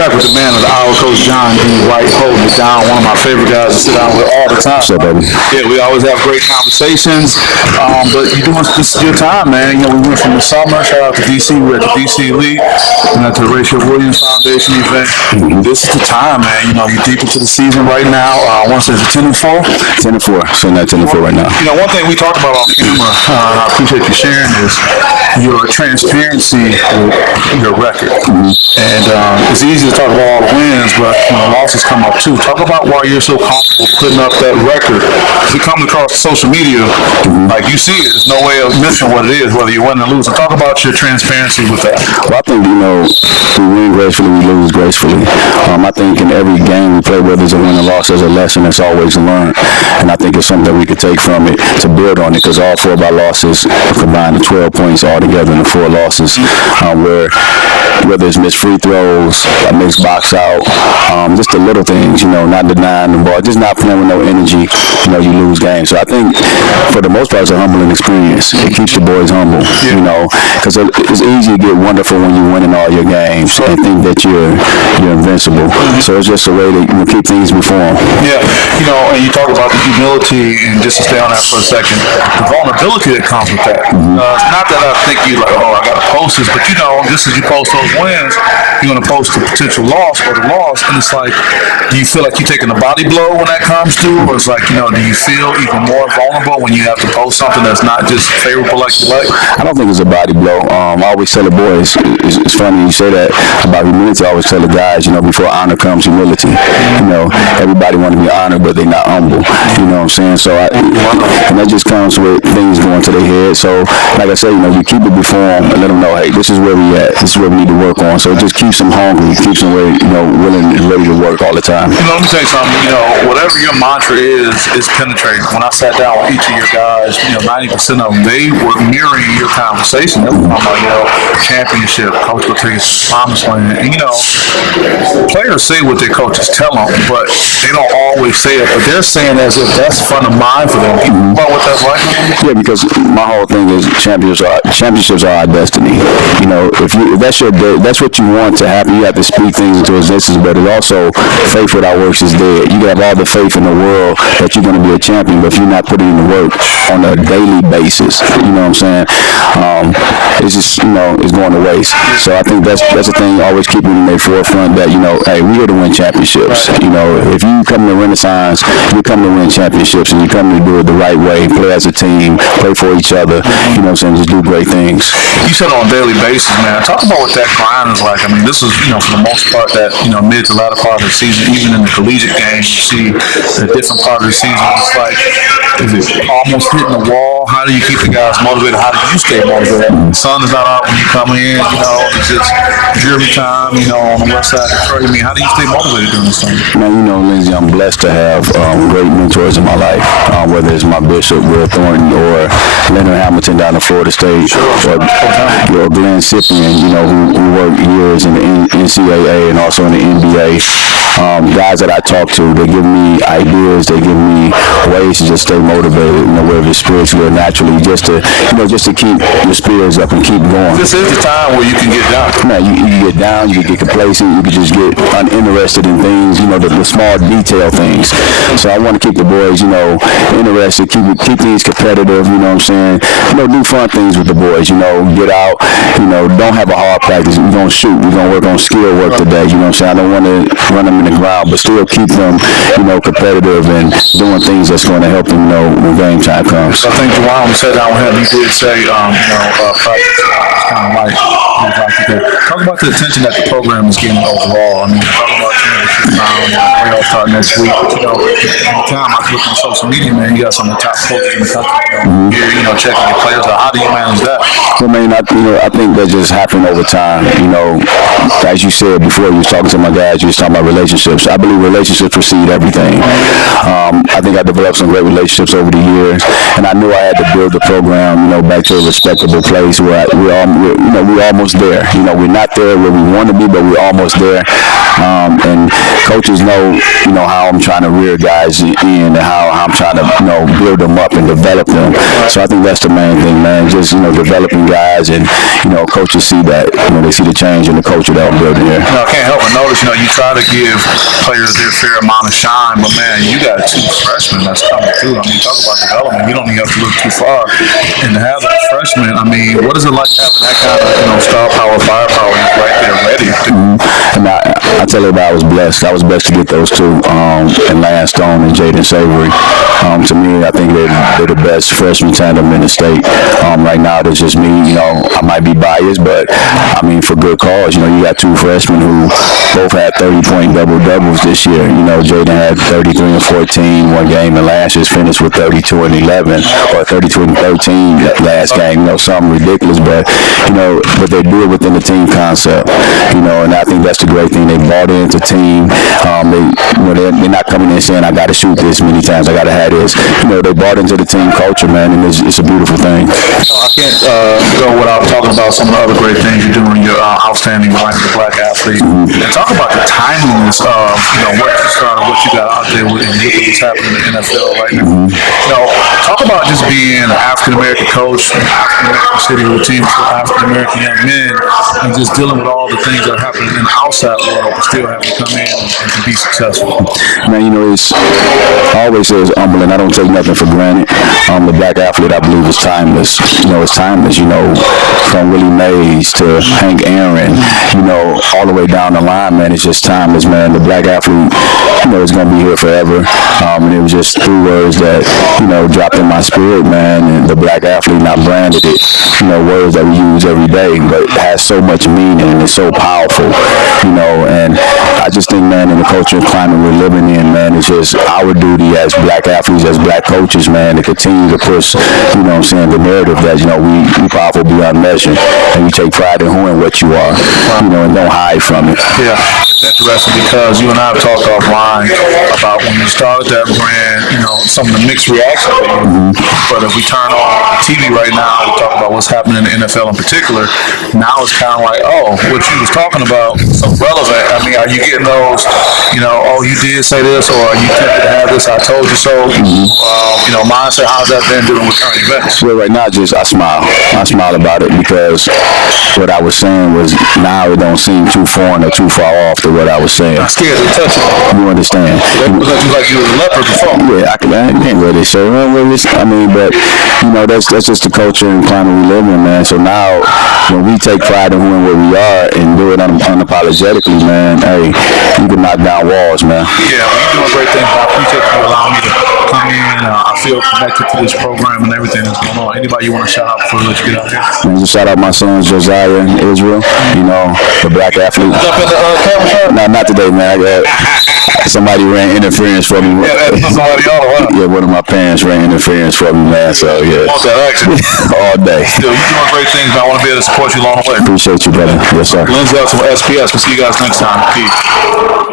back with the man of the hour, Coach John D. White, holding it down. One of my favorite guys to sit down with all the time. What's up, baby? Yeah, we always have great conversations. But you doing this is your time, man. You know, we went from the summer. Shout out to DC. We're at the DC Elite. And at the Rachel Williams Foundation event. This is the time, man. You know, you're deep into the season right now. I want to say it's 10-4. 10-4. So not 10-4 right now. You know, one thing we talked about off camera, I appreciate you sharing, is your transparency with your record. And it's easy to talk about all the wins, but you know, losses come up too. Talk about why you're so comfortable putting up that record. It comes across social media, like you see it. There's no way of missing what it is, whether you win or lose. So talk about your transparency with that. Well, I think, you know, we win gracefully, we lose gracefully. I think in every game we play, whether it's a win or loss, there's a lesson that's always learned. And I think it's something that we could take from it to build on it, because all 4 of our losses combined to 12 points altogether in the 4 losses, whether it's missed free throws, missed box out, just the little things, you know, not denying the ball, just not playing with no energy, you know, you lose games. So I think for the most part it's a humbling experience. It keeps the boys humble, you know, because it's easy to get wonderful when you're winning all your games and think that you're invincible. So it's just a way to keep things before them. Yeah, you know, and you talk about the humility, and just to stay on that for a second, the vulnerability that comes with that. It's not that I think you like, oh, I got to post this, but you know, just as you post those wins, you're going to post the potential loss or the loss, and it's like, do you feel like you're taking a body blow when that comes through, or it's like, you know, do you feel even more vulnerable when you have to post something that's not just favorable like you like? I don't think it's a body blow. I always tell the boys, it's funny you say that about humility. I always tell the guys, you know, before honor comes humility. You know, everybody want to be honored, but they're not humble. You know what I'm saying? So, and that just comes with things going to their head. So, like I said, you know, you keep it before them and let them know, hey, this is where we at. This is where we need to work on. So it just keeps them hungry, keeps them ready, you know, willing and ready to work all the time. You know, let me tell you something. You know, whatever your mantra is penetrating. When I sat down with each of your guys, you know, 90% of them, they were mirroring your conversation. They were talking about, you know, championship, coach will take us to the promised land. And, you know, players say what their coaches tell them, but they don't always say it. But they're saying as if that's front of mind for them. Can you talk about what that's like? Yeah, because my whole thing is championships are our destiny. You know, if that's your day, that's what you want to happen. You have to speak things into existence, but it's also faith without works is dead. You can have all the faith in the world that you're going to be a champion, but if you're not putting in the work on a daily basis, you know what I'm saying? It's just, you know, it's going to waste. So I think that's the thing, always keeping in their forefront that, you know, hey, we're here to win championships. You know, if you come to Renaissance, you come to win championships, and you come to do it the right way, play as a team, play for each other, you know what I'm saying, just do great things. You said on a daily basis, man. Talk about what that grind is like. I mean, this is, you know, for the most part, that, you know, mid to latter part of the season, even in the collegiate games, you see the different part of the season. It's like, is it almost hitting the wall? How do you keep the guys motivated? How do you stay motivated? The sun is not out when you come in, you know, it's just dreary time, you know, on the west side of Detroit. I mean, how do you stay motivated during this time? Man, you know, Lindsay, I'm blessed to have great mentors in my life, whether it's my bishop, Will Thornton, or Leonard Hamilton down at Florida State, or Glenn Cyprian, you know, who worked years in the NCAA and also in the NBA. Guys that I talk to, they give me ideas, they give me ways to just stay motivated, you know, whether it's spiritually or naturally, just to keep your spirits up and keep going. This is the time where you can get down. Man, you can get down, you can get complacent, you can just get uninterested in things, you know, the small detail things. So I want to keep the boys, you know, interested, keep things competitive, you know what I'm saying? You know, do fun things with the boys, you know, get out, you know, don't have a hard practice. We're going to shoot, we're going to work on skill work today, you know what I'm saying? I don't want to run them in the ground, but still keep them, you know, competitive and doing things that's going to help them, you know, when game time comes. I think Juwan, we sat down with him, he did say, you know, practice is kind of like, talk about the attention that the program is getting overall. I mean, talk about, you know, playoffs start next week, but, you know, every time I look on social media, man, you got some of the top coaches in the country, you know, checking your players out. How do you manage that? Well, man, I think that just happened over time. You know, as you said before, you was talking to my guys, you was talking about relationships. I believe relationships precede everything. I think I developed some great relationships over the years, and I knew I had to build the program, you know, back to a respectable place where we're almost there. You know, we're not there where we want to be, but we're almost there. And coaches know, how I'm trying to rear guys in and how I'm trying to, build them up and develop them. So I think that's the main thing, man. Just, developing guys, and, coaches see that. They see the change in the culture that I'm building here. I can't help but notice, you try to give players their fair amount of shine, but man, you got 2 freshmen that's coming through. I mean, talk about development. You don't even have to look too far. And to have a freshman, I mean, what is it like having that kind of star power, firepower right there ready? And I tell everybody I was blessed. I was blessed to get those 2, and Lance Stone and Jaden Savory. To me, I think they're the best freshman tandem in the state. Right now, it's just me. I might be biased, but I mean, for good cause. You got 2 freshmen who both had 30-point double-doubles this year. Jaden had 33 and 14 one game, and Lance just finished with 32 and 11, or 32 and 13 last game. Something ridiculous, but but they do it within the team concept. And I think that's the great thing. They bought into team. They're not coming in saying I got to shoot this many times. I got to have this. They bought into the team culture, man, and it's a beautiful thing. I can't go without talking about some of the other great things you're doing. Your outstanding life as a black athlete. And talk about the timeliness of what you started, what you got out there with, and look at what's happening in the NFL right now. Talk about just being an African American coach, an African American city with teams for African American young men, and just dealing with all the things that are happening in the outside world, but still having to come in and be successful. Man, it's I always say it's humbling. I don't take nothing for granted. The black athlete, I believe, is timeless. It's timeless. From Willie Mays to Hank Aaron, all the way down the line, man. It's just timeless, man. The black athlete, is going to be here forever. And it was just 3 words that, dropped in my spirit, man. And the black athlete, not branded it. Words that we use every day, but it has so much meaning and it's so powerful. And I just think, man, in the culture and climate we're living in, man, it's just our duty as black athletes, as black coaches, man, to continue to push, the narrative that, we powerful beyond measure, and you take pride in who and what you are, and don't hide from it. Yeah, it's interesting because you and I have talked offline about when you started that brand, some of the mixed reactions that you but if we turn on TV right now, we talk about what's happening in the NFL in particular, now it's kind of like, oh, what you was talking about is so relevant. I mean, are you getting those, oh, you did say this, or are you tempted to have this, I told you so, mindset? How's that been doing with current events? Well, right now, I smile. I smile about it because what I was saying was now it don't seem too foreign or too far off to what I was saying. I'm scared to touch it. You understand? Because you like you was a leopard before. Yeah, I can't really say. But that's just the culture and climate we live in, man. So now, when we take pride in who and where we are and do it unapologetically, man, hey, you can knock down walls, man. Yeah, you're doing great things. I appreciate you allowing me to come in. I feel connected to this program and everything that's going on. Anybody you want to shout out before we let you get out here? Just shout out my sons, Josiah and Israel. The black athlete. Jump in the camera? No, not today, man. Somebody ran interference for me. Yeah, one of my parents ran interference for me, man. So yeah. Want that action? All day. Still, you're doing great things, man. I want to be able to support you along the way. Appreciate you, brother. Yes, sir. Lindsay from SPS. We'll see you guys next time. Peace.